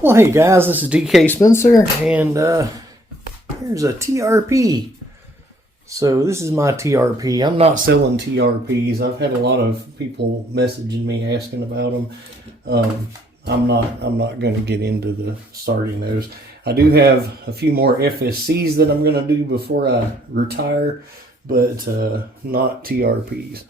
Well, hey guys, this is DK Spencer, and here's a TRP. So this is my TRP. I'm not selling TRPs. I've had a lot of people messaging me asking about them. I'm not going to get into the starting those. I do have a few more FSCs that I'm going to do before I retire, but not TRPs.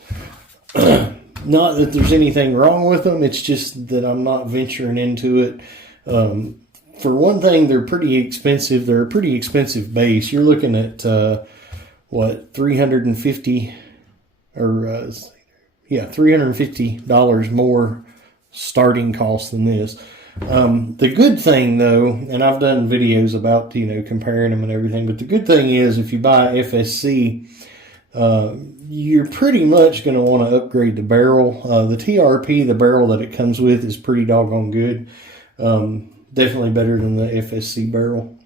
Not that there's anything wrong with them. It's just that I'm not venturing into it. For one thing, they're pretty expensive. They're a pretty expensive base. You're looking at $350 or $350 more starting cost than this. The good thing though, and I've done videos about comparing them and everything, but the good thing is if you buy FSC, you're pretty much going to want to upgrade the barrel. The TRP, the barrel that it comes with, is pretty doggone good. Definitely better than the FSC barrel.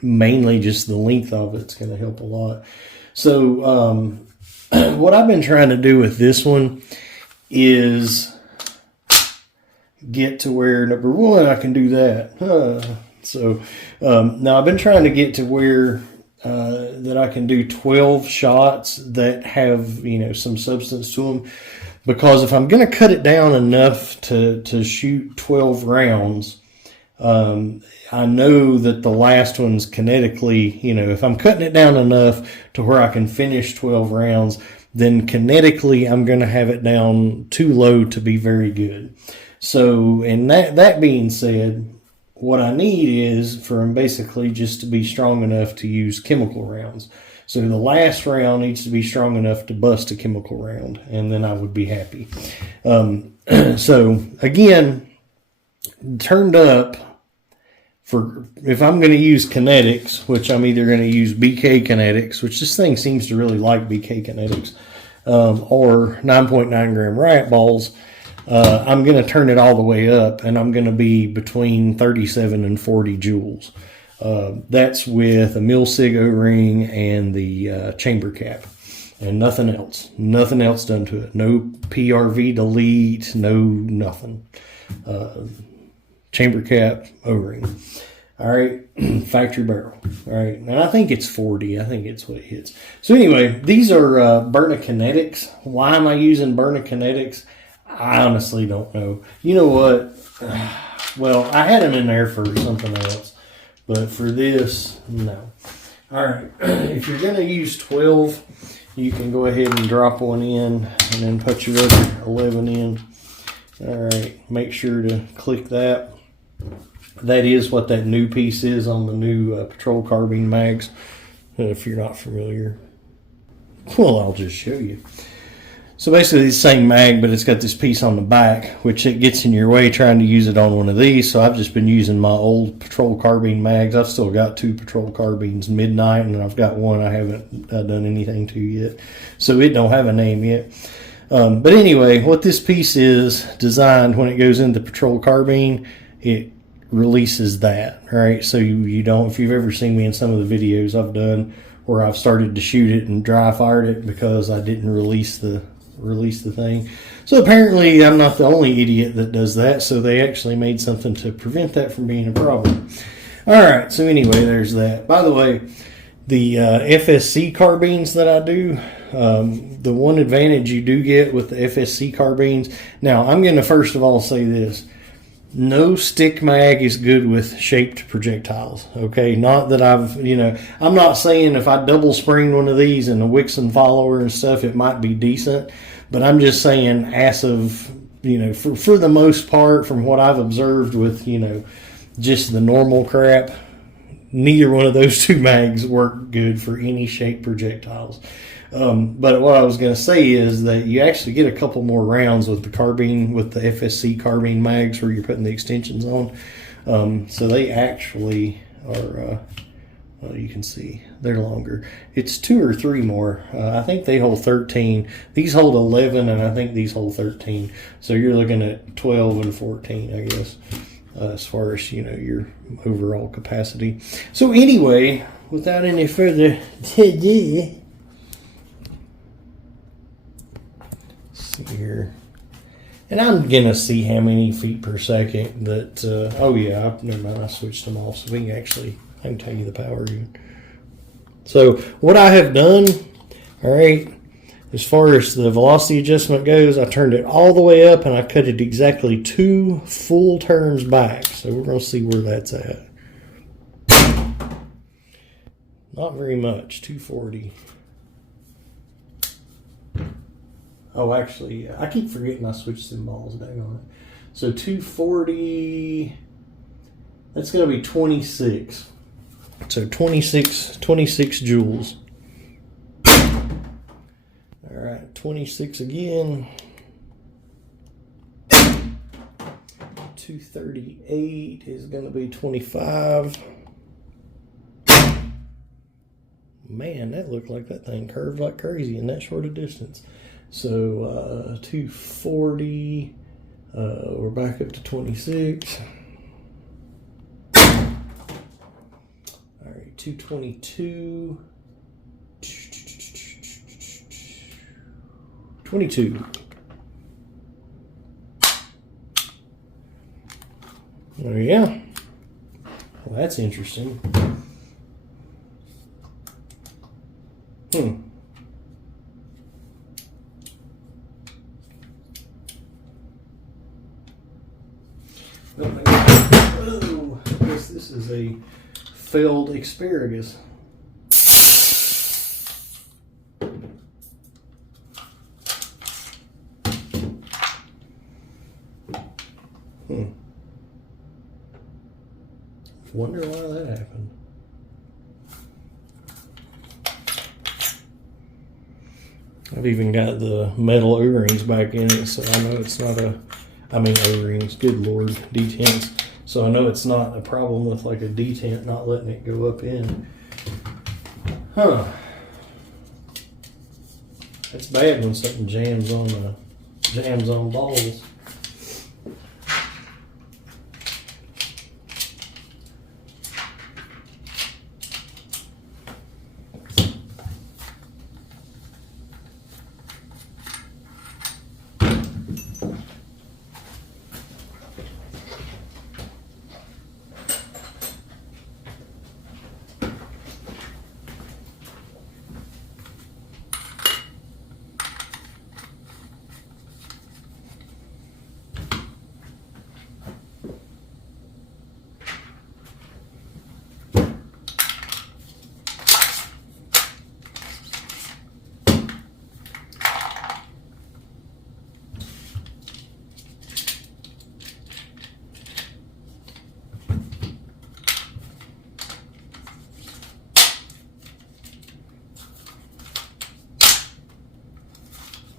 Mainly just the length of it's going to help a lot. So what I've been trying to do with this one is get to where, number one, I can do that. Now I've been trying to get to where that I can do 12 shots that have some substance to them, because if I'm going to cut it down enough to shoot 12 rounds, I know that the last one's kinetically, if I'm cutting it down enough to where I can finish 12 rounds, then kinetically I'm going to have it down too low to be very good. So, and that being said, what I need is for them basically just to be strong enough to use chemical rounds. So the last round needs to be strong enough to bust a chemical round, and then I would be happy. So again, turned up for, if I'm going to use kinetics, which I'm either going to use BK kinetics, which this thing seems to really like BK kinetics, or 9.9 gram riot balls, I'm going to turn it all the way up, and I'm going to be between 37 and 40 joules. That's with a mil-sig O-ring and the chamber cap, and nothing else. Nothing else done to it. No PRV delete, no nothing. Chamber cap, O-ring. All right, factory barrel. All right, and I think it's 40. I think it's what it hits. So anyway, these are Berna Kinetics. Why am I using Berna Kinetics? I honestly don't know. You know what? Well, I had them in there for something else, but for this, no. All right, if you're going to use 12, you can go ahead and drop one in and then put your other 11 in. All right, make sure to click that. That is what that new piece is on the new patrol carbine mags, if you're not familiar. Well, I'll just show you. So basically it's the same mag, but it's got this piece on the back, which it gets in your way trying to use it on one of these. So I've just been using my old patrol carbine mags. I've still got 2 patrol carbines, Midnight, and I've got one I haven't done anything to yet. So it don't have a name yet. But anyway, what this piece is designed, when it goes into patrol carbine, it releases that, right? So you don't, if you've ever seen me in some of the videos I've done where I've started to shoot it and dry fired it because I didn't release the thing. So apparently I'm not the only idiot that does that, so they actually made something to prevent that from being a problem. All right, so anyway, there's that. By the way, the FSC carbines that I do, the one advantage you do get with the FSC carbines, now I'm going to first of all say this: no stick mag is good with shaped projectiles. Okay, not that I'm not saying if I double spring one of these and a Wixon follower and stuff, it might be decent, but I'm just saying, as of, for the most part, from what I've observed with, just the normal crap, neither one of those two mags work good for any shaped projectiles. But what I was going to say is that you actually get a couple more rounds with the carbine, with the FSC carbine mags where you're putting the extensions on. So they actually are, well, you can see they're longer. It's 2 or 3 more. I think they hold 13. These hold 11, and I think these hold 13. So you're looking at 12 and 14, I guess, as far as, your overall capacity. So anyway, without any further ado, see here. And I'm going to see how many feet per second that, oh yeah, never mind, I switched them off so we can actually, I can tell you the power even. So what I have done, all right, as far as the velocity adjustment goes, I turned it all the way up and I cut it exactly 2 full turns back. So we're going to see where that's at. Not very much, 240. Oh, actually, I keep forgetting I switched some balls. Dang on it. So 240, that's going to be 26. So 26 joules. All right, 26 again. 238 is going to be 25. Man, that looked like that thing curved like crazy in that short a distance. So 240, we're back up to 26. All right, 222. 22. Oh yeah. Well, that's interesting. Oh, I guess this is a failed asparagus. Wonder why that happened. I've even got the metal O-rings back in it, so I know it's not a, I mean O-rings, good lord, detents. So I know it's not a problem with like a detent not letting it go up in. Huh. That's bad when something jams on balls.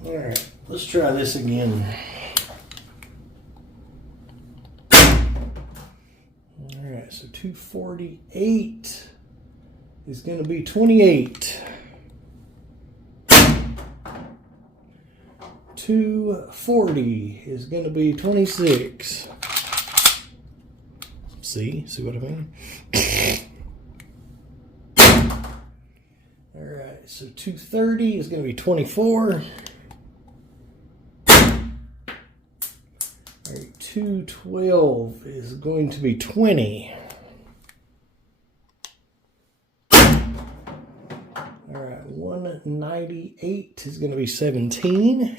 All right, let's try this again. All right, so 248 is going to be 28. 240 is going to be 26. See what I mean? All right, so 230 is going to be 24. 212 is going to be 20. All right, 198 is going to be 17.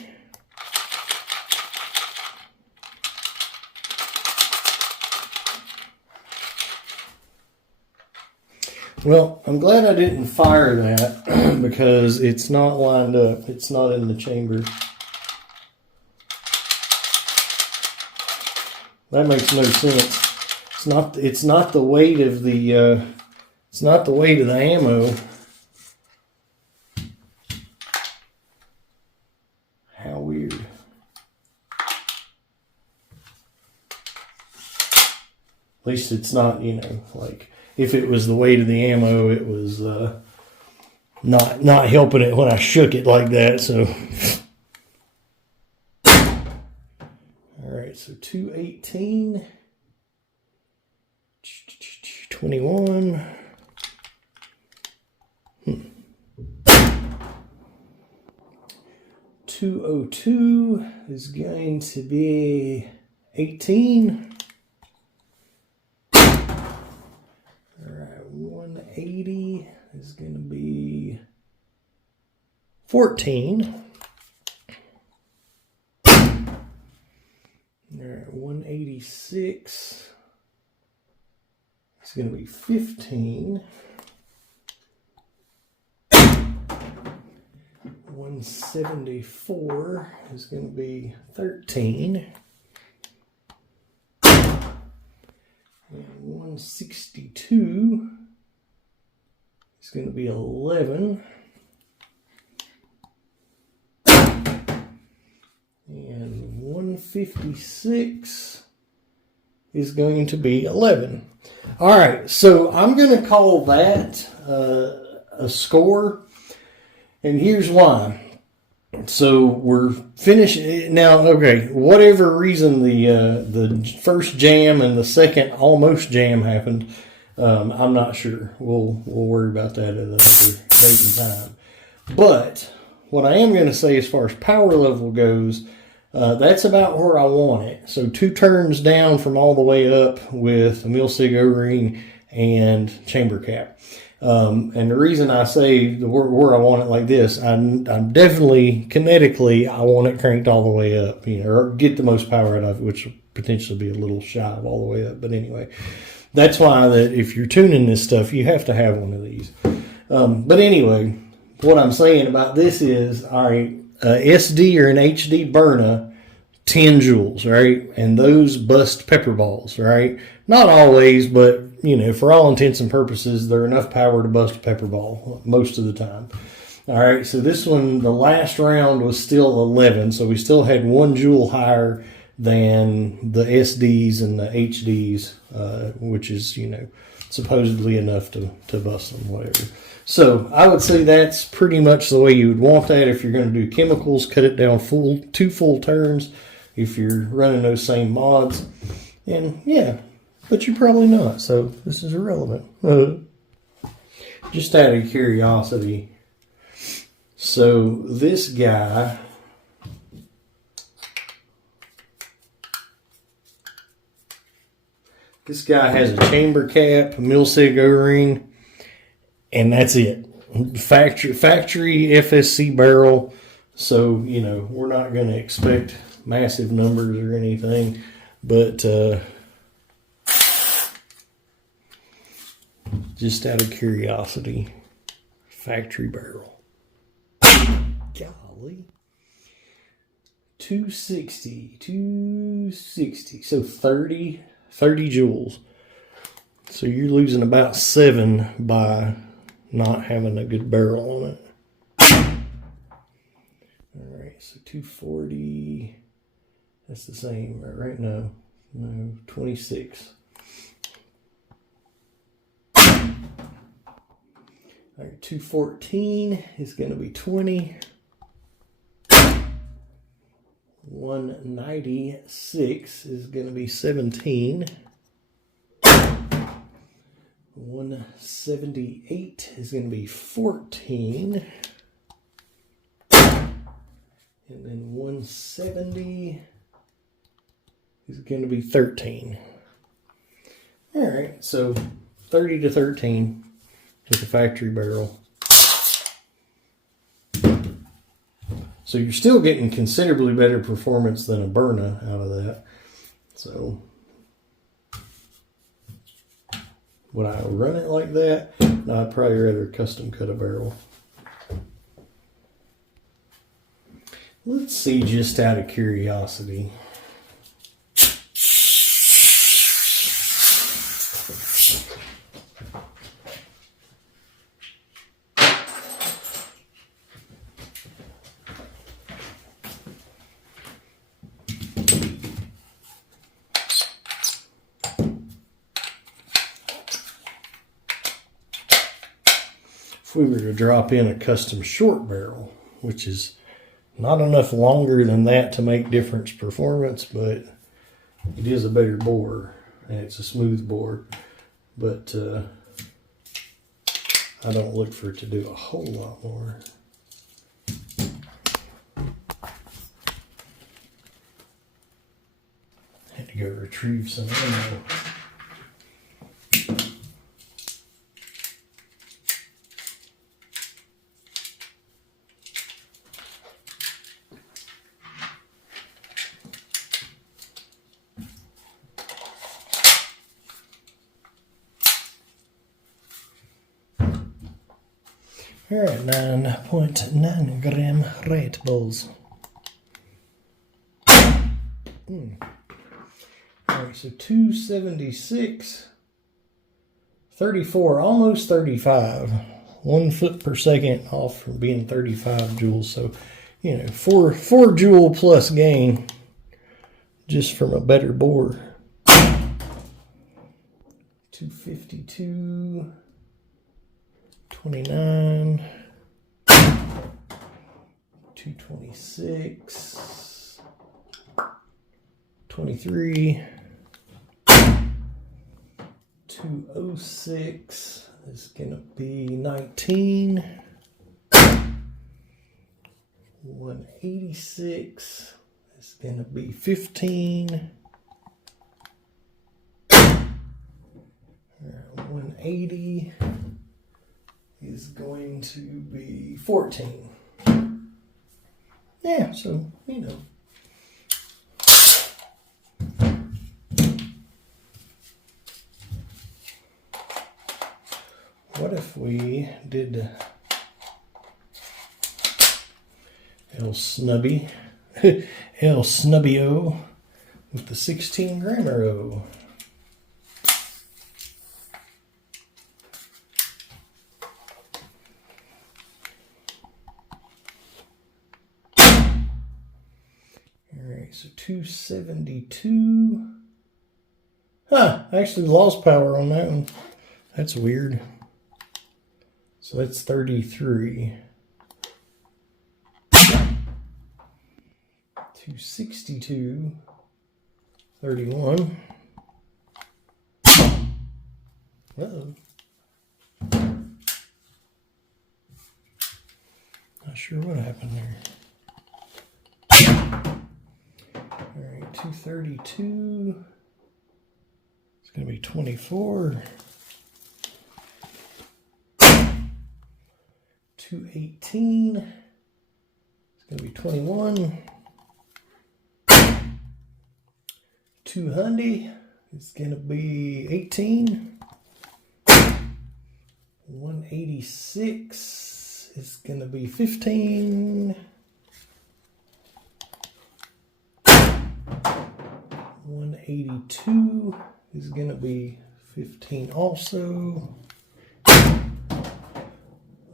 Well, I'm glad I didn't fire that because it's not lined up. It's not in the chamber. That makes no sense. It's not the weight of the it's not the weight of the ammo. How weird. At least it's not, you know, like if it was the weight of the ammo, it was not helping it when I shook it like that, so so 218, 21, 2 202 is going to be 18. All right, 180 is going to be 14. All right, 186 is going to be 15. 174 is going to be 13. And 162 is going to be 11. And 156 is going to be 11. All right, so I'm going to call that a score, and here's why. So we're finishing now. Okay, whatever reason the first jam and the second almost jam happened, I'm not sure. We'll worry about that at another date and time. But what I am going to say as far as power level goes, that's about where I want it. So 2 turns down from all the way up with a Milsig O-ring and chamber cap. And the reason I say where I want it like this, I'm definitely kinetically, I want it cranked all the way up, or get the most power out of it, which will potentially be a little shy of all the way up. But anyway, that's why that if you're tuning this stuff, you have to have one of these. But anyway, what I'm saying about this is, all right, SD or an HD Berna, 10 joules, right? And those bust pepper balls, right? Not always, but for all intents and purposes, they're enough power to bust a pepper ball most of the time. All right, so this one, the last round was still 11, so we still had 1 joule higher than the SDs and the HDs, which is, supposedly enough to bust them, whatever. So I would say that's pretty much the way you would want that. If you're going to do chemicals, cut it down 2 full turns if you're running those same mods. And yeah, but you're probably not, so this is irrelevant. Just out of curiosity. So this guy, has a chamber cap, a Milsig O-ring, and that's it. Factory FSC barrel. So, we're not going to expect massive numbers or anything, but just out of curiosity, factory barrel. Golly. 260. So 30 joules. So you're losing about 7 by not having a good barrel on it. All right, so 240. That's the same, right? No, 26. All right, 214 is going to be 20. 196 is going to be 17. 178 is going to be 14. And then 170 is going to be 13. All right, so 30 to 13 with the factory barrel. So you're still getting considerably better performance than a Berna out of that. So would I run it like that? No, I'd probably rather custom cut a barrel. Let's see, just out of curiosity. If we were to drop in a custom short barrel, which is not enough longer than that to make difference performance, but it is a better bore, and it's a smooth bore. But I don't look for it to do a whole lot more. to go retrieve some ammo. All right, 9.9 gram Red Bulls. All right, so 276, 34, almost 35. 1 foot per second off from being 35 joules. So, you know, 4 joule plus gain just from a better bore. 252. 29, 226, 23, 206 is going to be 19, 186 is going to be 15, 180 is going to be 14. Yeah, so, you know. What if we did El Snubby, El Snubbio with the 16 grammer-o? So 272. Huh, I actually lost power on that one. That's weird. So that's 33. 262. 31. Uh-oh. Not sure what happened there. All right, 232. It's going to be 24. 218. It's going to be 21. 200. It's going to be 18. 186 is going to be 15. 182 is going to be 15 also.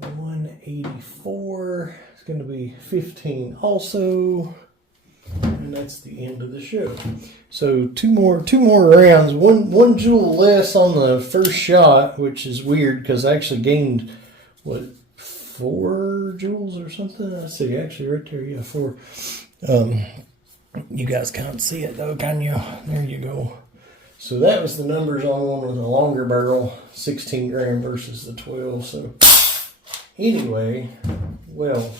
184 is going to be 15 also. And that's the end of the show. So two more rounds. One joule less on the first shot, which is weird because I actually gained, what, 4 joules or something? I see, actually right there, yeah, 4. You guys can't see it though, can you? There you go. So that was the numbers on one with a longer barrel, 16 gram versus the 12. So anyway, well,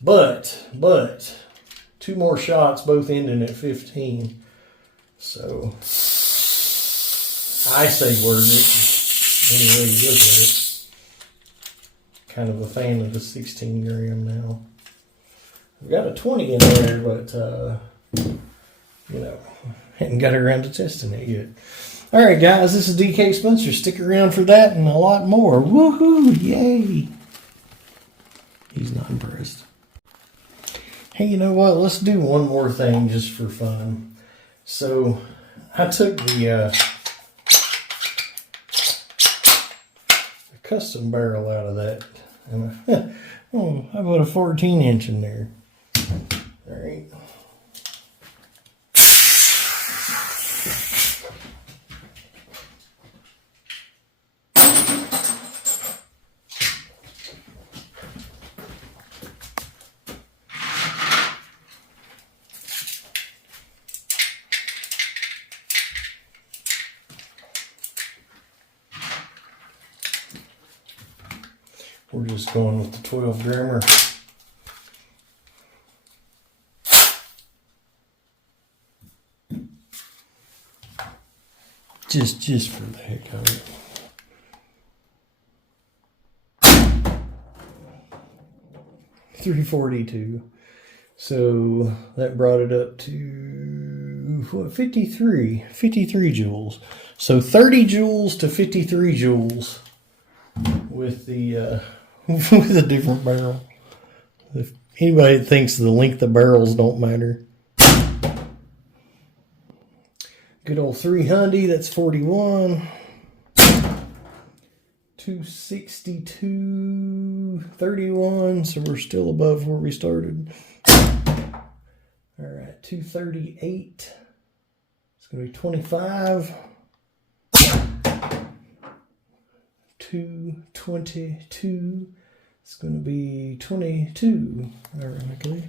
but 2 more shots, both ending at 15. So I say worth it. Anyway, you look at it. Kind of a fan of the 16 gram now. We've got a 20 in there, but, you know, hadn't got around to testing it yet. All right, guys, this is DK Spencer. Stick around for that and a lot more. Woohoo! Yay! He's not impressed. Hey, you know what? Let's do one more thing just for fun. So, I took the custom barrel out of that. And oh, I put a 14-inch in there. All right. We're just going with the 12 grammer. Just for the heck of it. $342. So that brought it up to what, 53 joules. So 30 joules to 53 joules with the with a different barrel. If anybody thinks the length of barrels don't matter. Good old 300, that's 41. 262, 31, so we're still above where we started. All right, 238. It's going to be 25. 222. It's going to be 22, ironically.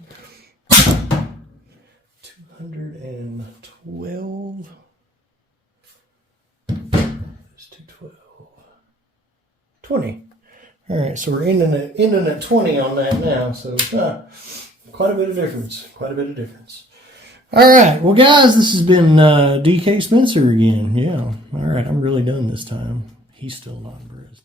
212. It's 212. 20. All right, so we're ending at 20 on that now. So quite a bit of difference. All right, well, guys, this has been DK Spencer again. Yeah. All right, I'm really done this time. He's still not impressed.